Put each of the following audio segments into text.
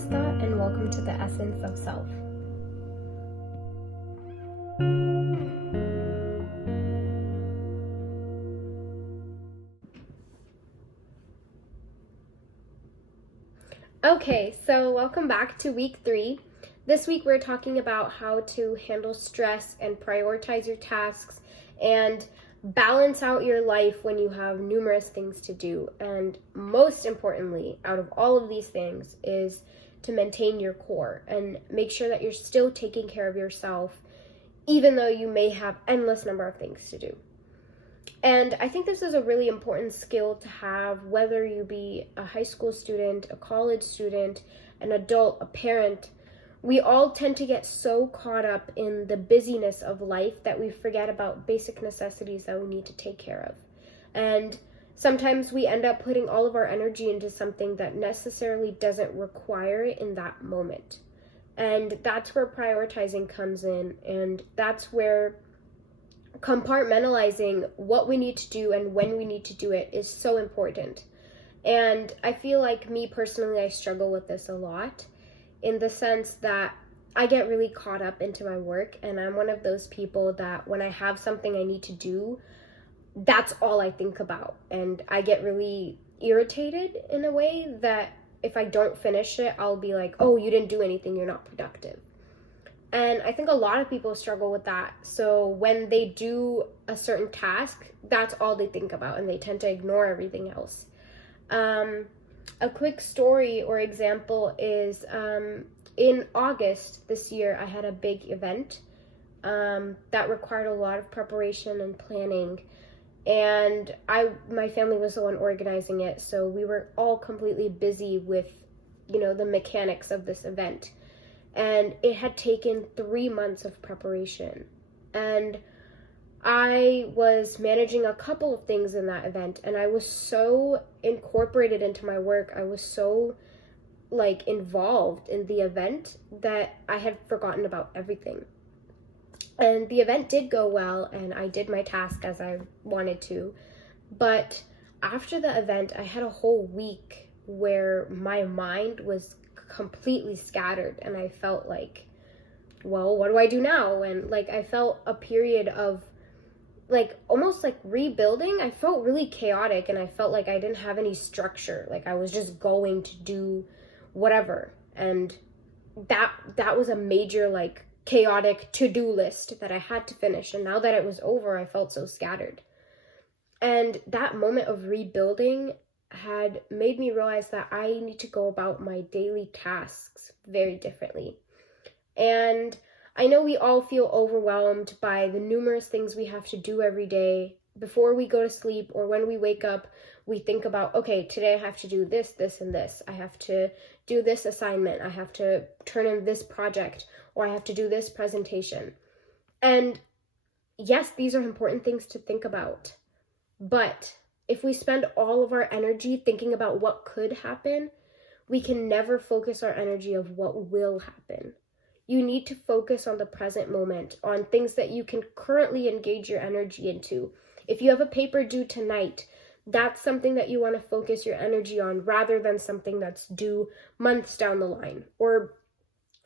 Namaste and welcome to the Essence of Self. Okay, so welcome back to week 3. This week we're talking about how to handle stress and prioritize your tasks and balance out your life when you have numerous things to do. And most importantly, out of all of these things, is to maintain your core and make sure that you're still taking care of yourself, even though you may have endless number of things to do. And I think this is a really important skill to have, whether you be a high school student, a college student, an adult, a parent. We all tend to get so caught up in the busyness of life that we forget about basic necessities that we need to take care of. And sometimes we end up putting all of our energy into something that necessarily doesn't require it in that moment. And that's where prioritizing comes in, and that's where compartmentalizing what we need to do and when we need to do it is so important. And I feel like me personally, I struggle with this a lot, in the sense that I get really caught up into my work, and I'm one of those people that when I have something I need to do, that's all I think about. And I get really irritated in a way that if I don't finish it, I'll be like, oh, you didn't do anything, you're not productive. And I think a lot of people struggle with that. So when they do a certain task, that's all they think about, and they tend to ignore everything else. A quick story or example is in August this year, I had a big event that required a lot of preparation and planning. And my family was the one organizing it, so we were all completely busy with, the mechanics of this event. And it had taken 3 months of preparation. And I was managing a couple of things in that event, and I was so incorporated into my work. I was so involved in the event that I had forgotten about everything. And the event did go well, and I did my task as I wanted to. But after the event, I had a whole week where my mind was completely scattered, and I felt like, well, what do I do now? And I felt a period of almost rebuilding. I felt really chaotic, and I felt like I didn't have any structure. I was just going to do whatever. And that was a major chaotic to-do list that I had to finish. And now that it was over, I felt so scattered. And that moment of rebuilding had made me realize that I need to go about my daily tasks very differently. And I know we all feel overwhelmed by the numerous things we have to do every day. Before we go to sleep or when we wake up, we think about, okay, today I have to do this, this, and this. I have to do this assignment. I have to turn in this project, or I have to do this presentation. And yes, these are important things to think about. But if we spend all of our energy thinking about what could happen, we can never focus our energy of what will happen. You need to focus on the present moment, on things that you can currently engage your energy into. If you have a paper due tonight, that's something that you want to focus your energy on, rather than something that's due months down the line, or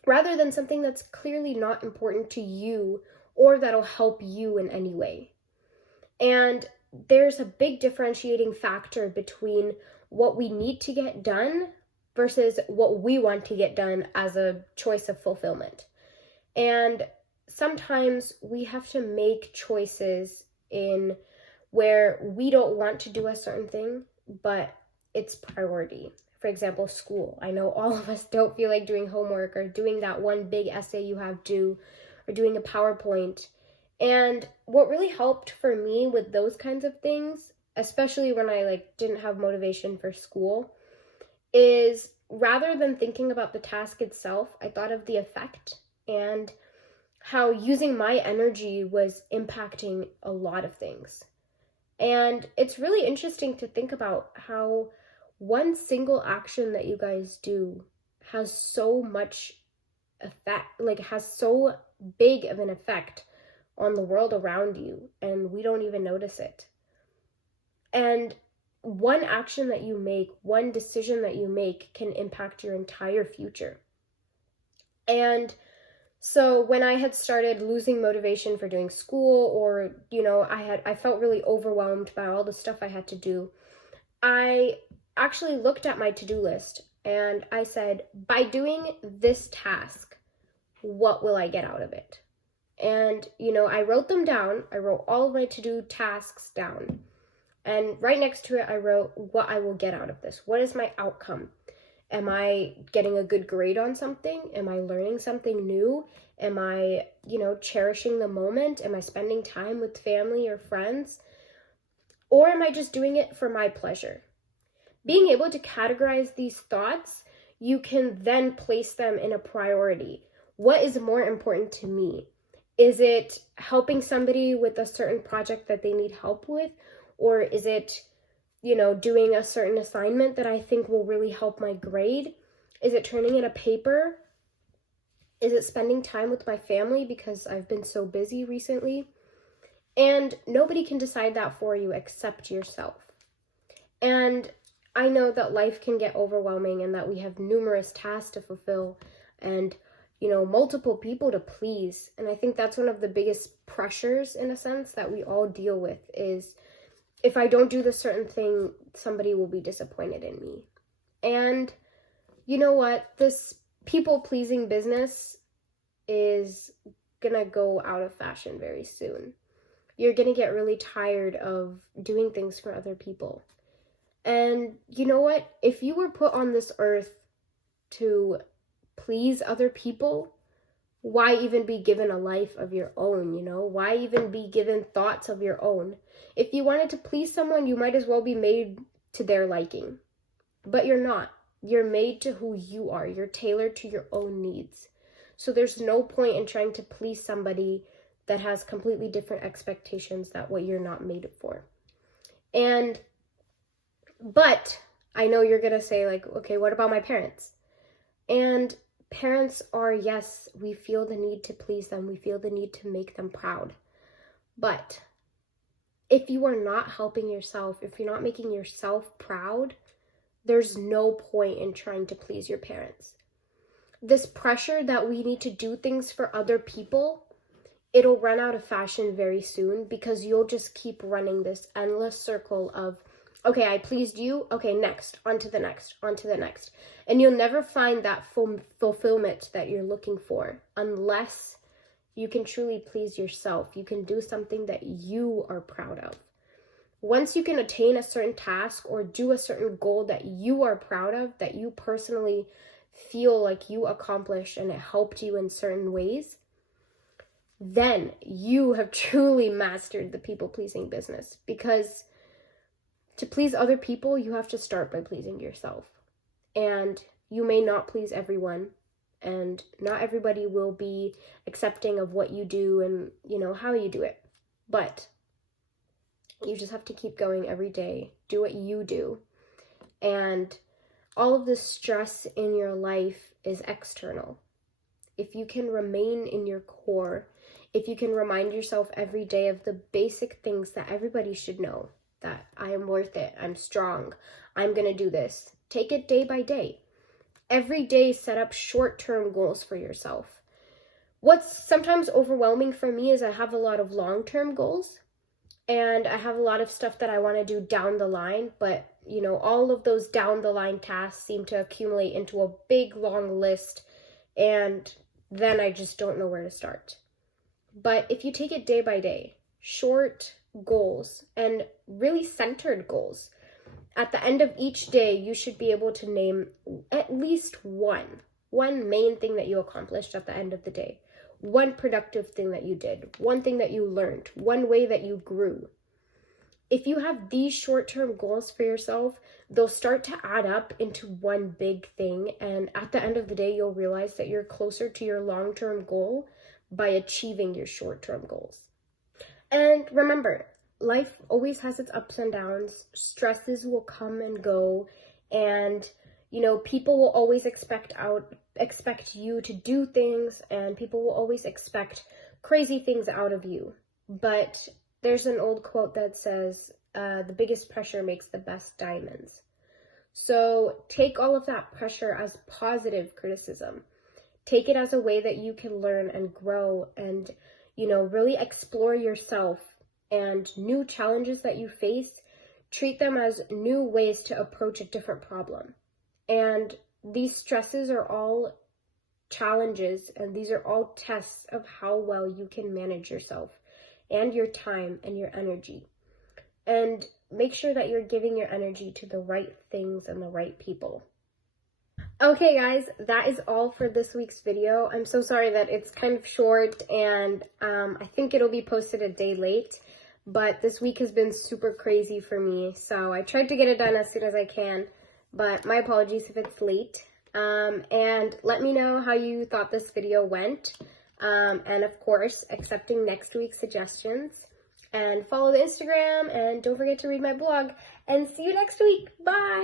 rather than something that's clearly not important to you or that'll help you in any way. And there's a big differentiating factor between what we need to get done versus what we want to get done as a choice of fulfillment. And sometimes we have to make choices in where we don't want to do a certain thing, but it's priority. For example, school. I know all of us don't feel like doing homework or doing that one big essay you have due, or doing a PowerPoint. And what really helped for me with those kinds of things, especially when I didn't have motivation for school, is rather than thinking about the task itself, I thought of the effect and how using my energy was impacting a lot of things. And it's really interesting to think about how one single action that you guys do has so much effect, has so big of an effect on the world around you, and we don't even notice it. And one action that you make, one decision that you make can impact your entire future. And so when I had started losing motivation for doing school, or, I felt really overwhelmed by all the stuff I had to do, I actually looked at my to-do list and I said, by doing this task, what will I get out of it? And, I wrote them down. I wrote all of my to-do tasks down. And right next to it, I wrote what I will get out of this. What is my outcome? Am I getting a good grade on something? Am I learning something new? Am I, cherishing the moment? Am I spending time with family or friends? Or am I just doing it for my pleasure? Being able to categorize these thoughts, you can then place them in a priority. What is more important to me? Is it helping somebody with a certain project that they need help with? Or is it, doing a certain assignment that I think will really help my grade? Is it turning in a paper? Is it spending time with my family because I've been so busy recently? And nobody can decide that for you except yourself. And I know that life can get overwhelming and that we have numerous tasks to fulfill and, multiple people to please. And I think that's one of the biggest pressures, in a sense, that we all deal with is, if I don't do this certain thing, somebody will be disappointed in me. And you know what? This people-pleasing business is gonna go out of fashion very soon. You're gonna get really tired of doing things for other people. And you know what? If you were put on this earth to please other people, why even be given a life of your own, Why even be given thoughts of your own? If you wanted to please someone, you might as well be made to their liking. But you're not. You're made to who you are. You're tailored to your own needs. So there's no point in trying to please somebody that has completely different expectations that what you're not made for. But I know you're going to say, like, okay, what about my parents? And parents are, yes, we feel the need to please them. We feel the need to make them proud. But if you are not helping yourself, if you're not making yourself proud, there's no point in trying to please your parents. This pressure that we need to do things for other people, it'll run out of fashion very soon, because you'll just keep running this endless circle of, okay, I pleased you. Okay, next, on to the next, on to the next. And you'll never find that fulfillment that you're looking for unless you can truly please yourself. You can do something that you are proud of. Once you can attain a certain task or do a certain goal that you are proud of, that you personally feel like you accomplished and it helped you in certain ways, then you have truly mastered the people-pleasing business. Because to please other people, you have to start by pleasing yourself. And you may not please everyone, and not everybody will be accepting of what you do and, how you do it. But you just have to keep going every day, do what you do. And all of the stress in your life is external. If you can remain in your core, if you can remind yourself every day of the basic things that everybody should know, that I am worth it, I'm strong, I'm going to do this. Take it day by day. Every day, set up short-term goals for yourself. What's sometimes overwhelming for me is I have a lot of long-term goals, and I have a lot of stuff that I want to do down the line, but, all of those down the line tasks seem to accumulate into a big, long list, and then I just don't know where to start. But if you take it day by day, short goals and really centered goals, at the end of each day, you should be able to name at least one main thing that you accomplished at the end of the day, one productive thing that you did, one thing that you learned, one way that you grew. If you have these short-term goals for yourself, they'll start to add up into one big thing. And at the end of the day, you'll realize that you're closer to your long-term goal by achieving your short-term goals. And remember, life always has its ups and downs. Stresses will come and go, and people will always expect you to do things, and people will always expect crazy things out of you. But there's an old quote that says, the biggest pressure makes the best diamonds. So take all of that pressure as positive criticism. Take it as a way that you can learn and grow and, really explore yourself and new challenges that you face. Treat them as new ways to approach a different problem. And these stresses are all challenges, and these are all tests of how well you can manage yourself and your time and your energy. And make sure that you're giving your energy to the right things and the right people. Okay guys, that is all for this week's video. I'm so sorry that it's kind of short, and I think it'll be posted a day late, but this week has been super crazy for me, so I tried to get it done as soon as I can, but my apologies if it's late. And let me know how you thought this video went, and of course, accepting next week's suggestions. And follow the Instagram, and don't forget to read my blog, and see you next week. Bye!